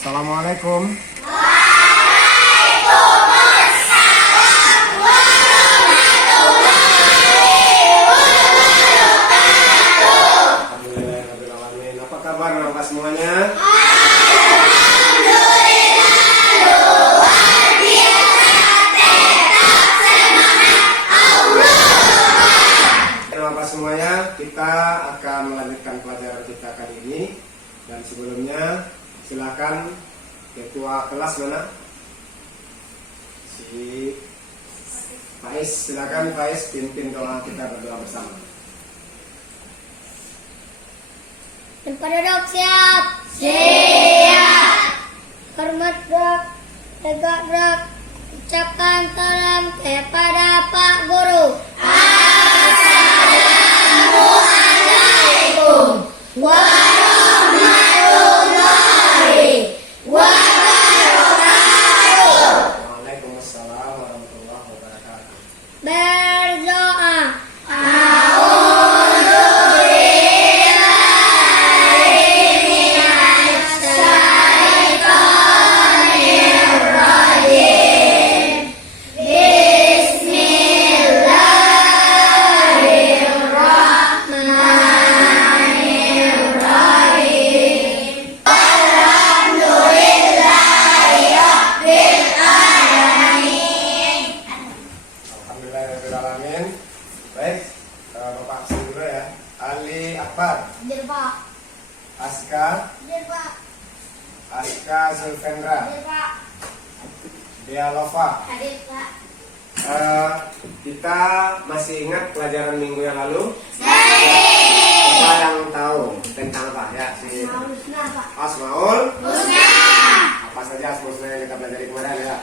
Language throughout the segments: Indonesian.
Assalamualaikum. Alhamdulillahirrahmanirrahim. Apa kabar Bapak semuanya? Bapak semuanya, kita akan melanjutkan pelajaran kita kali ini. Dan sebelumnya silakan ketua kelas mana? Si Faiz, silakan Faiz pimpin doa kita berdoa bersama. Penduduk siap. Siap. Hormat gerak, tegak gerak. Ucapkan salam kepada Pak Guru. Assalamualaikum warahmatullahi wabarakatuh. Waalaikumsalam warahmatullahi wabarakatuh. Berdoa. Alhamdulillahirrahmanirrahim. Baik, Bapak absen dulu ya. Ali Akbar, Hadir Pak. Aska, Hadir Pak. Aska Zulfendra, Hadir Pak. Dialova. Hadir Pak. Kita masih ingat pelajaran minggu yang lalu? Apa yang tahu tentang apa ya? Si Harusnya Pak. Asmaul apa saja Asmaul yang kita pelajari kemarin ya?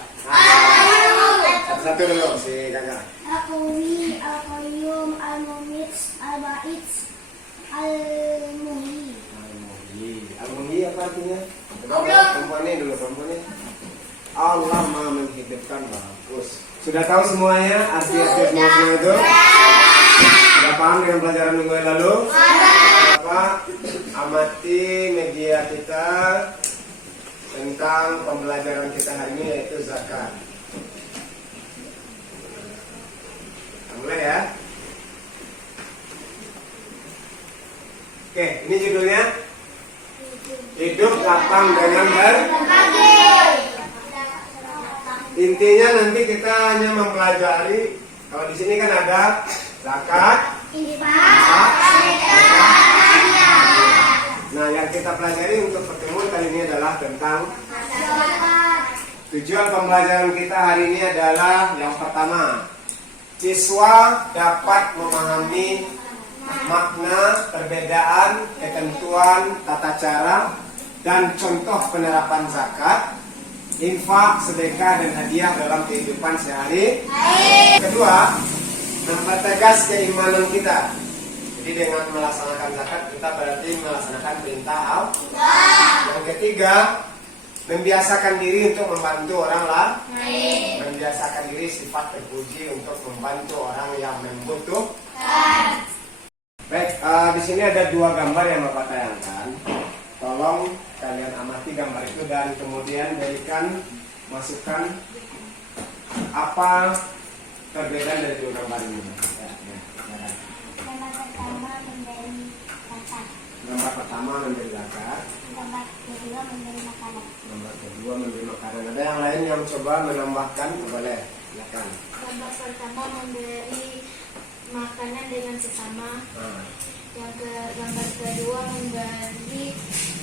Satu-satu dulu si Kakak. Al-Qawi, Al-Qayyum, Al-Mumit, Al-Ba'id, Al-Muhyi. Al-Muhyi apa artinya? Allah. Perempuan ini dulu, perempuan ini. Allah Maha menghidupkan, bagus. Sudah tahu semuanya arti-arti semua itu? Sudah paham dengan pelajaran minggu yang lalu? Bapak amati media kita tentang pembelajaran kita hari ini, yaitu zakat. Mulai ya. Oke, ini judulnya hidup lapang dengan berbagi. Intinya nanti kita hanya mempelajari, kalau di sini kan ada zakat. Nah, yang kita pelajari untuk pertemuan kali ini adalah tentang tujuan pembelajaran kita hari ini adalah yang pertama, siswa dapat memahami makna, perbedaan, ketentuan, tata cara, dan contoh penerapan zakat, infak, sedekah, dan hadiah dalam kehidupan sehari. Kedua, mempertegas keimanan kita. Jadi dengan melaksanakan zakat kita berarti melaksanakan perintah Allah. Yang ketiga, membiasakan diri untuk membantu orang lain. Membiasakan diri sifat terpuji untuk membantu orang yang membutuhkan. Baik, di sini ada dua gambar yang Bapak tayangkan. Tolong kalian amati gambar itu dan kemudian berikan masukan apa perbedaan dari dua gambar ini. Gambar pertama memberi zakat. Gambar pertama memberi zakat. Gambar kedua memberi makanan. Gambar kedua memberi makanan. Ada yang lain yang coba menambahkan? Boleh, silakan. Gambar pertama memberi makanan dengan sesama. Gambar kedua memberi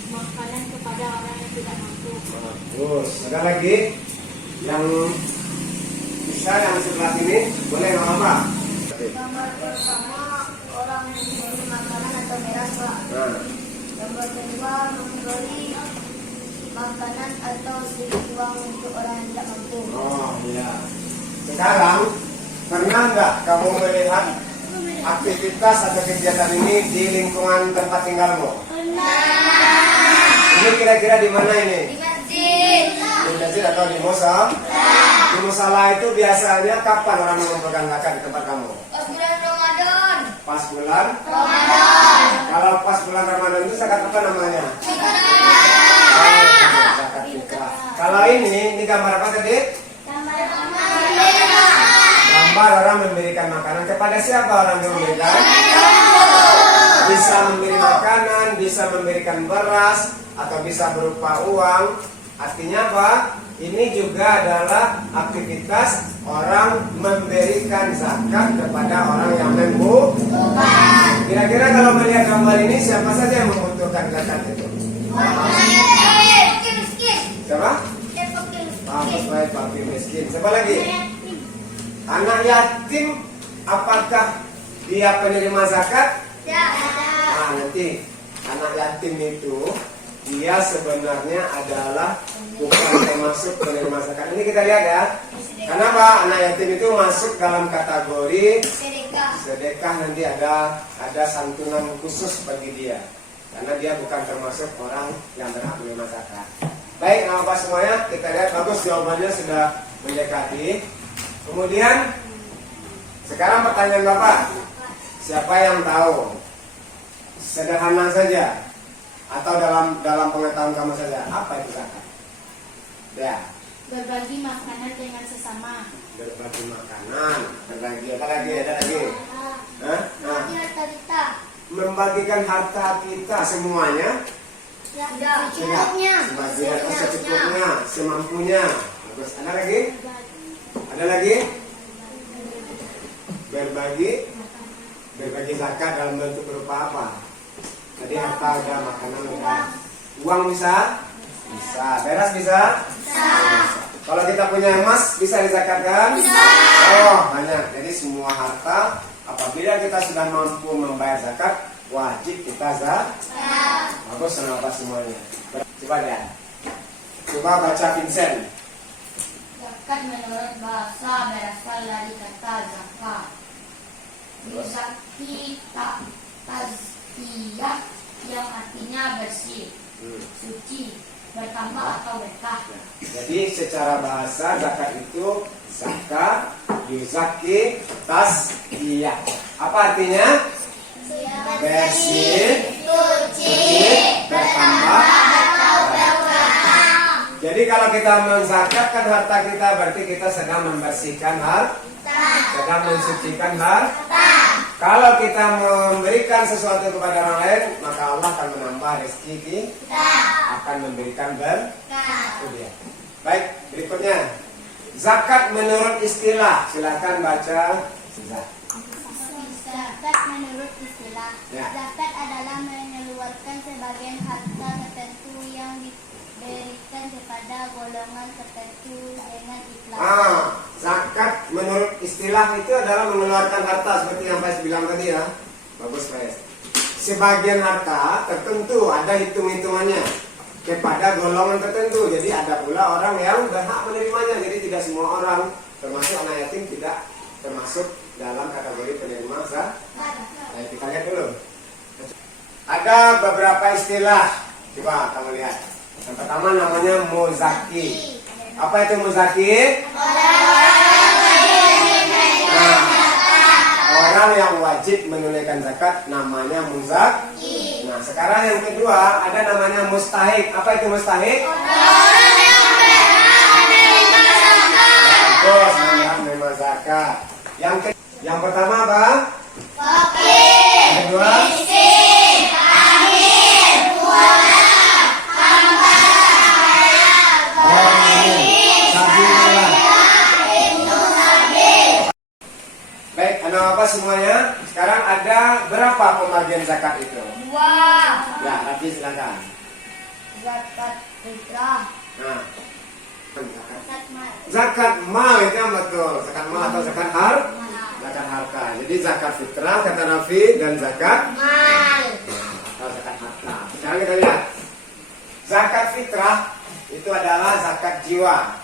makanan kepada orang yang tidak mampu. Bagus. Ada lagi yang bisa yang sebelah sini? Boleh, nggak apa-apa. Gambar pertama orang yang memberi makanan atau miras, Pak. Gambar kedua memberi makanan atau sedikit uang untuk orang yang tidak mampu. Oh iya. Sekarang pernah nggak kamu melihat aktivitas atau kegiatan ini di lingkungan tempat tinggalmu? Ini kira-kira di mana ini? Di masjid. Di masjid atau di musola? Di musola itu biasanya kapan orang mengumpulkan zakat di tempat kamu? Pas bulan Ramadan. Pas bulan? Ramadan. Kalau pas bulan Ramadan itu zakat apa namanya? Zakat. Zakat Kalau ini gambar apa tadi? Gambar orang memberikan makanan. Kepada siapa orang yang memberikan? Bisa memberi makanan, bisa memberikan beras, atau bisa berupa uang. Artinya apa? Ini juga adalah aktivitas orang memberikan zakat kepada orang yang membutuhkan. Kira-kira kalau melihat gambar ini, siapa saja yang membutuhkan zakat itu? Siapa? Fakir miskin. Siapa lagi? Anak yatim. Apakah dia penerima zakat? Nah, nanti anak yatim itu dia sebenarnya adalah bukan termasuk penerima zakat. Ini kita lihat ya. Kenapa anak yatim itu masuk dalam kategori sedekah, nanti ada santunan khusus bagi dia. Karena dia bukan termasuk orang yang berhak menerima zakat. Baik, Bapak semuanya, kita lihat bagus jawabannya sudah mendekati. Kemudian sekarang pertanyaan Bapak, siapa yang tahu? Sederhana saja atau dalam pengetahuan kamu saja, apa itu zakat? Ya. Berbagi makanan dengan sesama. Berbagi makanan, berbagi apa lagi? Ada lagi? Hah? Nah, Harta kita. membagikan harta kita semuanya. Secukupnya. Secukupnya, semampunya. Bagus. Ada lagi? Ada lagi? Berbagi zakat dalam bentuk berupa apa? Tadi harta udah, makanan udah. Uang bisa? Bisa. Beras bisa? Bisa. Kalau kita punya emas bisa dizakatkan? Bisa. Oh, banyak. Jadi semua harta apabila kita sudah mampu membayar zakat, wajib kita zakat. Bagus, kenapa semuanya? Coba lihat. Coba baca Vincent. Zakat menurut bahasa berasal dari kata zakat. Yuzaki tazkiyah yang artinya bersih, suci, bertambah atau berkah. Jadi secara bahasa zakat itu zakat, yuzaki, tazkiyah. Apa artinya? Bersih, suci, bertambah atau berkah. Jadi kalau kita menzakatkan harta kita, berarti kita sedang membersihkan harta, sedang mensucikan harta. Kalau kita memberikan sesuatu kepada orang lain, maka Allah akan menambah rezeki kita, akan memberikan berkah. Itu dia. Baik, berikutnya zakat menurut istilah. Silakan baca. Zakat menurut istilah. Ya. Zakat adalah mengeluarkan sebagian harta tertentu yang diberikan kepada golongan tertentu dengan ikhlas. Zakat menurut istilah itu adalah mengeluarkan harta seperti yang Pak bilang tadi ya. Bagus Pak. Sebagian harta tertentu ada hitung-hitungannya kepada golongan tertentu. Jadi ada pula orang yang berhak menerimanya. Jadi tidak semua orang, termasuk anak yatim, tidak termasuk dalam kategori penerima zakat. Nah, kita lihat dulu. Ada beberapa istilah. Coba kamu lihat. Yang pertama namanya muzaki. Apa itu muzaki? Orang yang wajib menunaikan zakat namanya muzaki. Nah, sekarang yang kedua ada namanya mustahik. Apa itu mustahik? Bagus, menerima zakat. Yang pertama apa? Yang kedua? Baik, apa semuanya? Sekarang ada berapa pembagian zakat itu? 2. Ya, Rafi silakan. Zakat fitrah. Nah, Zakat mal. zakat mal itu yang betul. Zakat mal atau zakat zakat harta. Jadi zakat fitrah kata Rafi dan zakat Mal. atau zakat harta. Sekarang kita lihat. Zakat fitrah itu adalah zakat jiwa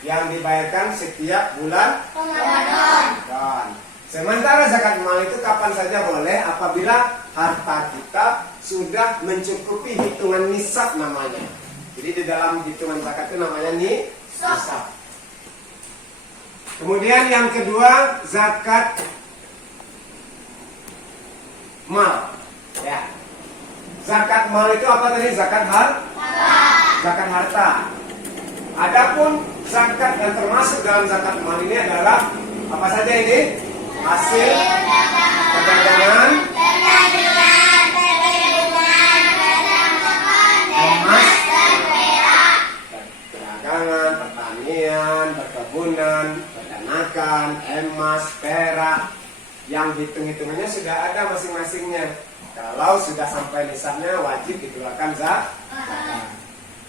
yang dibayarkan setiap bulan Ramadan. Sementara zakat mal itu kapan saja boleh apabila harta kita sudah mencukupi hitungan nisab namanya. Jadi di dalam hitungan zakat itu namanya nisab. Kemudian yang kedua zakat mal. Ya. Zakat mal itu apa tadi? Zakat harta. Zakat harta. Adapun zakat yang termasuk dalam zakat mal ini adalah apa saja ini? Hasil perdagangan, emas, perdagangan, pertanian, perkebunan, peternakan, emas, perak. Yang hitung-hitungannya sudah ada masing-masingnya. Kalau sudah sampai nisabnya wajib dikeluarkan zakat.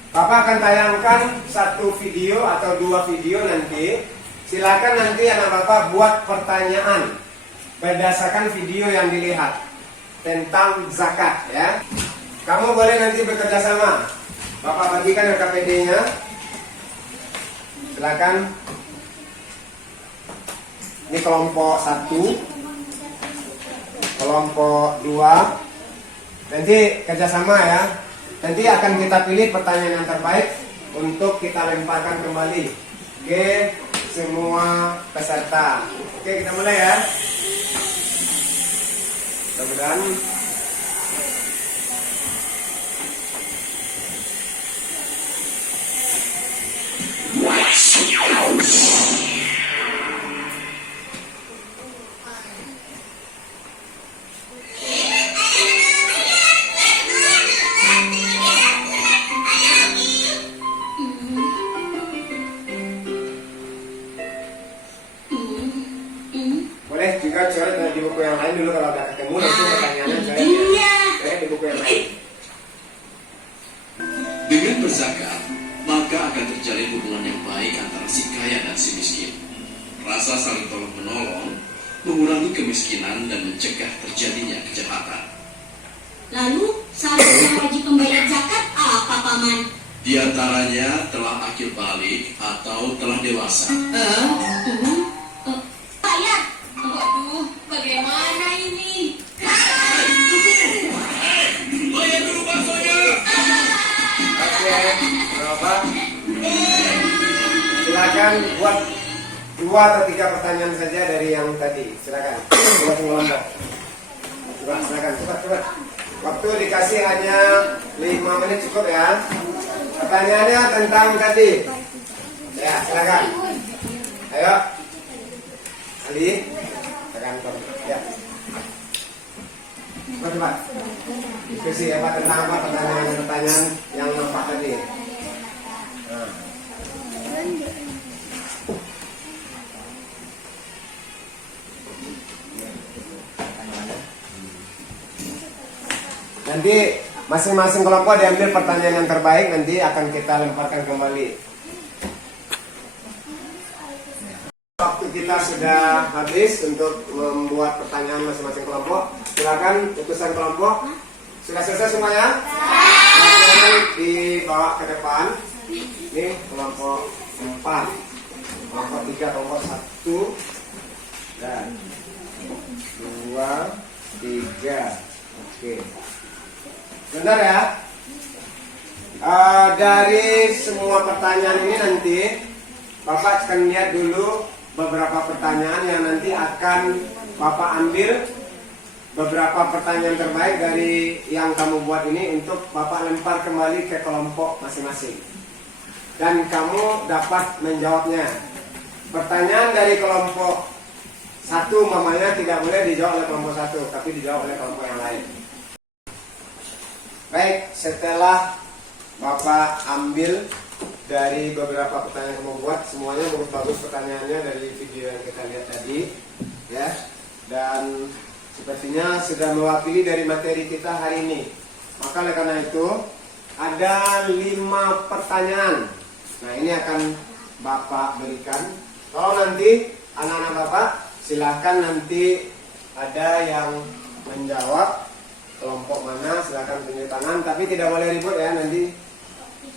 Bapak akan tayangkan satu video atau dua video nanti. Silakan nanti anak Bapak buat pertanyaan berdasarkan video yang dilihat tentang zakat ya. Kamu boleh nanti bekerja sama. Bapak bagikan KPD-nya. Silakan. Ini kelompok 1, kelompok 2. Nanti kerjasama ya. Nanti akan kita pilih pertanyaan yang terbaik untuk kita lemparkan kembali ke semua peserta. Oke, kita mulai ya. Mudah-mudahan boleh juga coret di buku yang lain dulu kalau udah ketemu nanti pertanyaannya coret di buku yang lain. Dengan berzakat, maka akan terjalin hubungan yang baik antara si kaya dan si miskin. Rasa saling tolong menolong mengurangi kemiskinan dan mencegah terjadinya kejahatan. Lalu syarat yang wajib membayar zakat apa, Paman? Di antaranya telah akil balik atau telah dewasa. Bayar? Waduh, bagaimana ini? Bayar dulu baksonya. Oke, Bapak. Silakan buat 2 atau 3 pertanyaan saja dari yang tadi. Silakan. Buat ngelompok. Coba, silakan. Cepat. Waktu dikasih hanya 5 menit cukup ya. Pertanyaannya tentang tadi. Ya, silakan. Ayo. Ali. Tekan ya. Cepat. Diskusi apa tentang apa pertanyaan yang nampak tadi. Nah. Nanti masing-masing kelompok diambil pertanyaan yang terbaik, nanti akan kita lemparkan kembali. Waktu kita sudah habis untuk membuat pertanyaan masing-masing kelompok. Silakan utusan kelompok. Sudah selesai semuanya? Pertanyaan dibawa ke depan. Ini kelompok 4, kelompok 3, kelompok 1 dan 2, 3. Oke. Benar ya? Dari semua pertanyaan ini nanti Bapak akan lihat dulu beberapa pertanyaan yang nanti akan Bapak ambil beberapa pertanyaan terbaik dari yang kamu buat ini untuk Bapak lempar kembali ke kelompok masing-masing. Dan kamu dapat menjawabnya. Pertanyaan dari kelompok 1 mamanya tidak boleh dijawab oleh kelompok 1, tapi dijawab oleh kelompok yang lain. Baik, setelah Bapak ambil dari beberapa pertanyaan yang kamu buat, semuanya bagus-bagus pertanyaannya dari video yang kita lihat tadi, ya. Dan sepertinya sudah mewakili dari materi kita hari ini. Maka oleh karena itu ada 5 pertanyaan. Nah, ini akan Bapak berikan. Kalau nanti anak-anak Bapak silakan nanti ada yang menjawab. Kelompok mana silakan tunjuk tangan, tapi tidak boleh ribut ya, nanti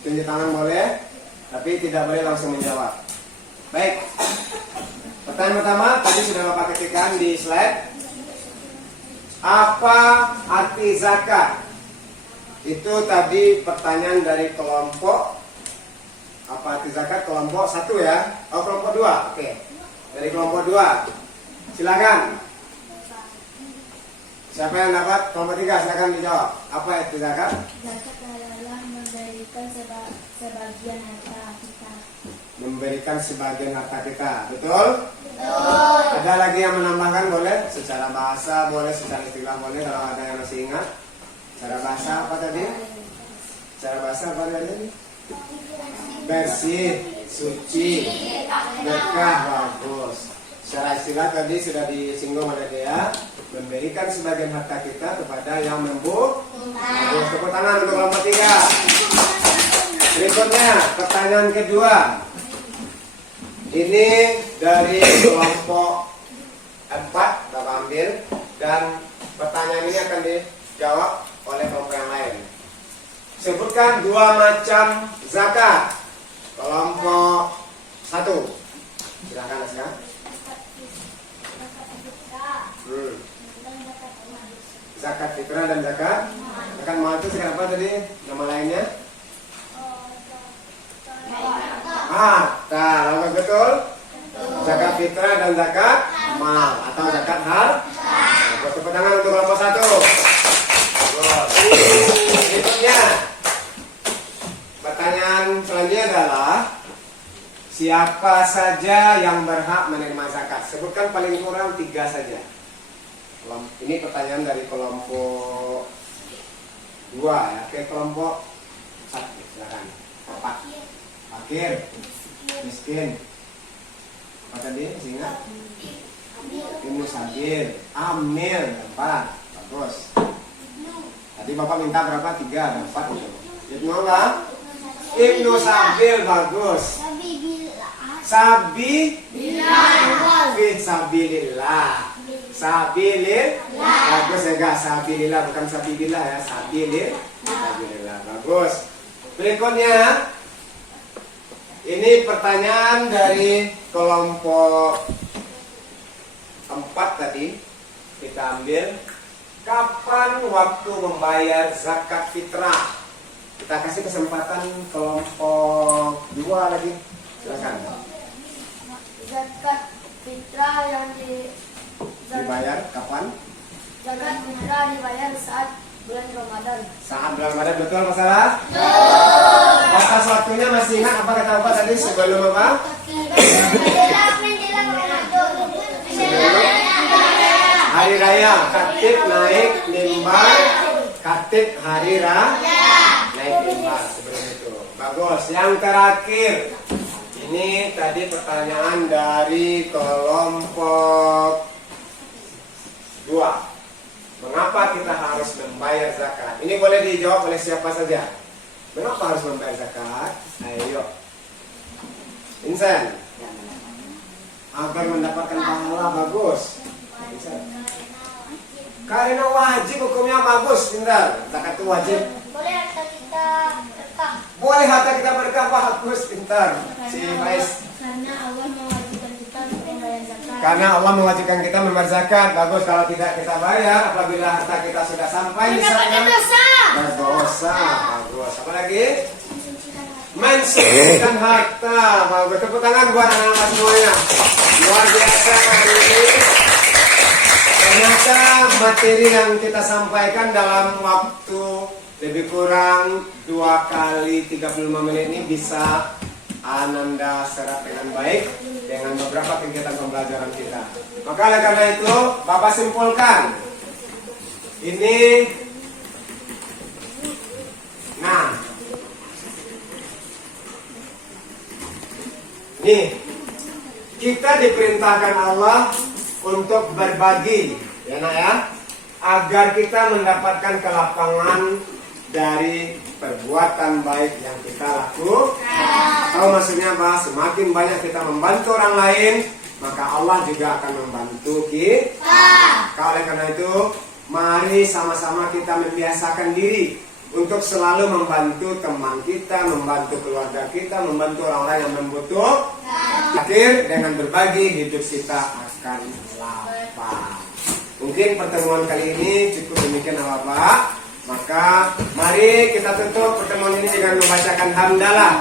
tunjuk tangan boleh, tapi tidak boleh langsung menjawab. Baik, pertanyaan pertama tadi sudah Bapak ketikkan di slide. Apa arti zakat? Itu tadi pertanyaan dari kelompok. Apa arti zakat? Kelompok 1 ya? Oh, kelompok 2. Oke. Dari kelompok 2. Silakan. Siapa yang dapat? Kelompok 3 silakan dijawab. Apa itu zakat? Zakat adalah memberikan sebagian harta kita. Memberikan sebagian harta kita, betul? Ada lagi yang menambahkan boleh? Secara bahasa boleh, secara istilah boleh kalau ada yang masih ingat. Secara bahasa apa tadi? Secara bahasa apa tadi? Bersih, suci, berkah, bagus. Secara istilah tadi sudah disinggung oleh dia, memberikan sebagian harta kita kepada yang bagus. Tepuk tangan untuk kelompok 3. Berikutnya pertanyaan kedua. Ini dari kelompok 4, Bapak ambil, dan pertanyaan ini akan dijawab oleh kelompok yang lain. Sebutkan 2 macam zakat. Kelompok 1. Silakan sekarang. Zakat fitrah dan zakat mal itu sekarang apa tadi? Nama lainnya? Harta, lalu betul? Zakat fitrah dan zakat mal atau zakat harta. Tepuk tangan untuk kelompok 1. Berikutnya, pertanyaan selanjutnya adalah siapa saja yang berhak menerima zakat? Sebutkan paling kurang 3 saja. Ini pertanyaan dari kelompok 2 ya. Oke, kelompok 1 silakan. Fakir, miskin. Apa tadi? Ingat? Ibnu sabil, amil, 4. Bagus. Tadi Bapak minta berapa? 3 dan 4 itu. Ibnu apa? Ibnu sabil, bagus. Sabilillah. Bagus ya gak? Sabilillah bukan sabilillah ya. Sabilillah. Bagus. Berikutnya ini pertanyaan dari kelompok 4 tadi. Kita ambil. Kapan waktu membayar zakat fitrah? Kita kasih kesempatan kelompok 2 lagi. Silakan. Zakat fitrah yang Dibayar kapan? zakat fitrah dibayar saat bulan Ramadan. Saat bulan Ramadan, betul apa salah? Batas waktunya masih ingat apa kata Bapak tadi sebelum apa? Hari raya, khatib naik mimbar, khatib hari raya naik mimbar sebelum itu. Bagus. Yang terakhir, ini tadi pertanyaan dari kelompok 2. Mengapa kita harus membayar zakat? Ini boleh dijawab oleh siapa saja. Mengapa harus membayar zakat? Ayo. Insan. Agar mendapatkan pahala, bagus. Insan. Karena wajib hukumnya bagus, Indra. Zakat itu wajib. Boleh harta kita berkah. Boleh harta kita berkah, bagus, pintar. Si Faiz. Karena Allah mewajibkan kita untuk membayar zakat. Karena Allah mewajibkan kita membayar zakat. Bagus, kalau tidak kita bayar, apabila harta kita sudah sampai di sana, berdosa. Bagus. Apa lagi? Mensucikan harta. Bagus. Tepuk tangan buat anak-anak semuanya. Luar biasa hari ini. Ternyata materi yang kita sampaikan dalam waktu lebih kurang 2 kali 35 menit ini bisa Ananda serap dengan baik dengan beberapa kegiatan pembelajaran kita. Maka oleh karena itu, Bapak simpulkan. Ini, nih, kita diperintahkan Allah untuk berbagi, ya nak ya, agar kita mendapatkan kelapangan dari perbuatan baik yang kita lakukan. Atau maksudnya apa? Semakin banyak kita membantu orang lain, maka Allah juga akan membantu kita. Oleh karena itu, mari sama-sama kita membiasakan diri untuk selalu membantu teman kita, membantu keluarga kita, membantu orang-orang yang membutuhkan. Akhir dengan berbagi hidup kita akan lapang. Mungkin pertemuan kali ini cukup demikian Bapak. Maka mari kita tutup pertemuan ini dengan membacakan hamdalah.